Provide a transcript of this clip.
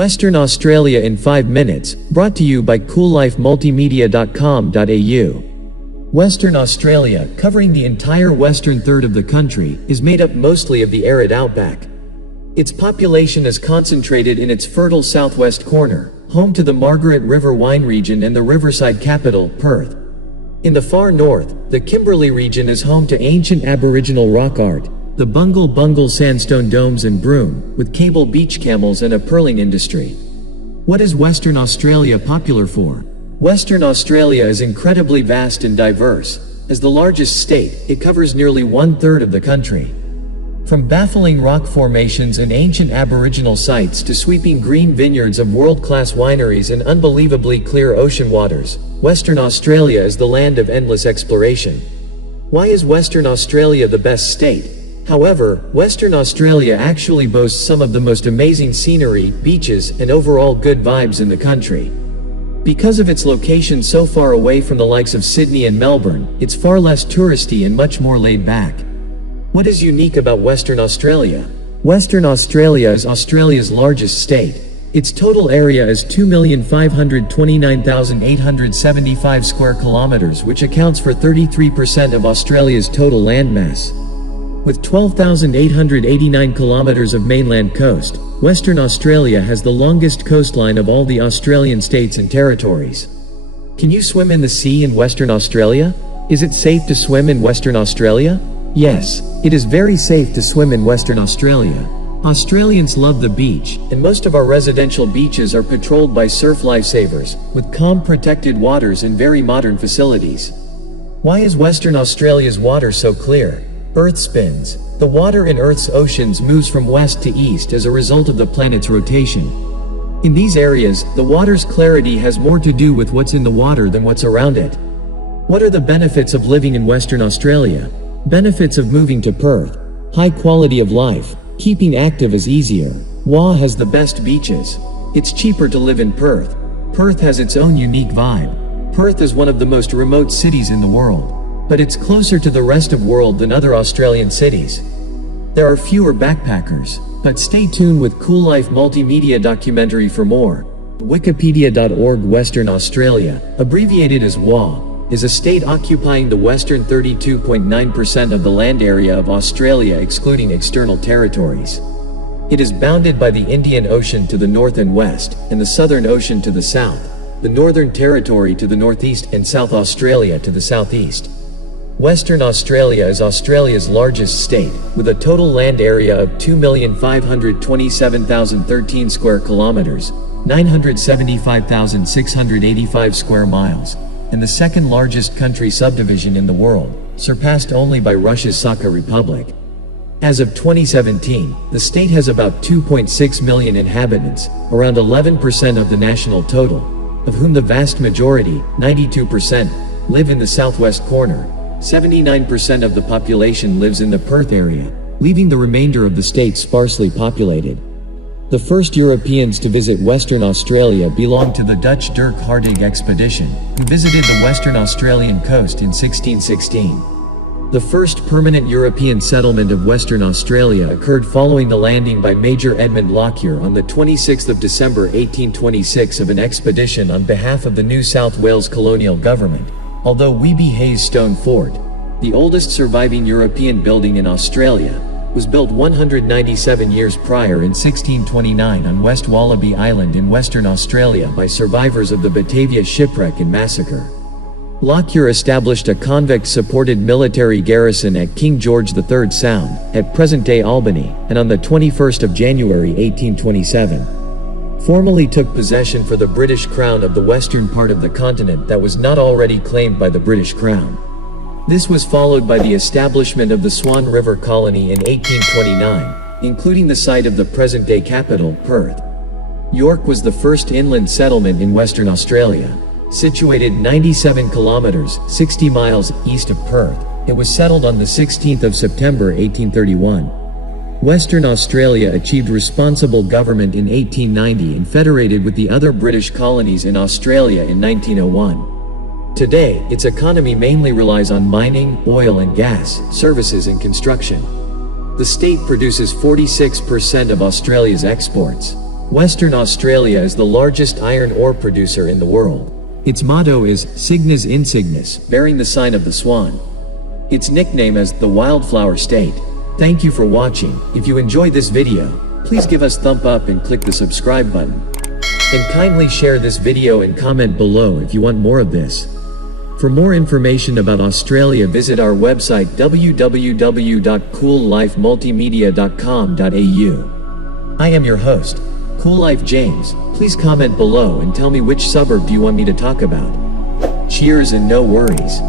Western Australia in 5 minutes, brought to you by KoolLifeMultimedia.com.au. Western Australia, covering the entire western third of the country, is made up mostly of the arid outback. Its population is concentrated in its fertile southwest corner, home to the Margaret River wine region and the riverside capital, Perth. In the far north, the Kimberley region is home to ancient Aboriginal rock art, the Bungle Bungle sandstone domes and Broome, with cable beach camels and a pearling industry. What is Western Australia popular for? Western Australia is incredibly vast and diverse. As the largest state, it covers nearly 1/3 of the country. From baffling rock formations and ancient Aboriginal sites to sweeping green vineyards of world-class wineries and unbelievably clear ocean waters, Western Australia is the land of endless exploration. Why is Western Australia the best state? However, Western Australia actually boasts some of the most amazing scenery, beaches, and overall good vibes in the country. Because of its location so far away from the likes of Sydney and Melbourne, it's far less touristy and much more laid back. What is unique about Western Australia? Western Australia is Australia's largest state. Its total area is 2,529,875 square kilometers, which accounts for 33% of Australia's total landmass. With 12,889 kilometers of mainland coast, Western Australia has the longest coastline of all the Australian states and territories. Can you swim in the sea in Western Australia? Is it safe to swim in Western Australia? Yes, it is very safe to swim in Western Australia. Australians love the beach, and most of our residential beaches are patrolled by surf lifesavers, with calm protected waters and very modern facilities. Why is Western Australia's water so clear? Earth spins. The water in Earth's oceans moves from west to east as a result of the planet's rotation. In these areas, the water's clarity has more to do with what's in the water than what's around it. What are the benefits of living in Western Australia? Benefits of moving to Perth. High quality of life. Keeping active is easier. WA has the best beaches. It's cheaper to live in Perth. Perth has its own unique vibe. Perth is one of the most remote cities in the world. But it's closer to the rest of world than other Australian cities. There are fewer backpackers. But stay tuned with Koollife Multimedia documentary for more. Wikipedia.org. Western Australia, abbreviated as WA, is a state occupying the western 32.9% of the land area of Australia excluding external territories. It is bounded by the Indian Ocean to the north and west, and the Southern Ocean to the south, the Northern Territory to the northeast, and South Australia to the southeast. Western Australia is Australia's largest state, with a total land area of 2,527,013 square kilometers, 975,685 square miles, and the second largest country subdivision in the world, surpassed only by Russia's Sakha Republic. As of 2017, the state has about 2.6 million inhabitants, around 11% of the national total, of whom the vast majority, 92%, live in the southwest corner. 79% of the population lives in the Perth area, leaving the remainder of the state sparsely populated. The first Europeans to visit Western Australia belonged to the Dutch Dirk Hartog expedition, who visited the Western Australian coast in 1616. The first permanent European settlement of Western Australia occurred following the landing by Major Edmund Lockyer on the 26th of December 1826 of an expedition on behalf of the New South Wales colonial government. Although Weeby Hayes Stone Fort, the oldest surviving European building in Australia, was built 197 years prior in 1629 on West Wallaby Island in Western Australia by survivors of the Batavia shipwreck and massacre. Lockyer established a convict-supported military garrison at King George III Sound, at present-day Albany, and on the 21st of January 1827, formally took possession for the British Crown of the western part of the continent that was not already claimed by the British Crown. This was followed by the establishment of the Swan River Colony in 1829, including the site of the present-day capital, Perth. York was the first inland settlement in Western Australia. Situated 97 kilometers, 60 miles, east of Perth, it was settled on the 16th of September 1831. Western Australia achieved responsible government in 1890 and federated with the other British colonies in Australia in 1901. Today, its economy mainly relies on mining, oil and gas, services and construction. The state produces 46% of Australia's exports. Western Australia is the largest iron ore producer in the world. Its motto is Cygnus Insignis, bearing the sign of the swan. Its nickname is the Wildflower State. Thank you for watching. If you enjoyed this video, please give us thumb up and click the subscribe button. And kindly share this video and comment below if you want more of this. For more information about Australia, visit our website www.coollifemultimedia.com.au. I am your host, Koollife James. Please comment below and tell me which suburb do you want me to talk about. Cheers and no worries.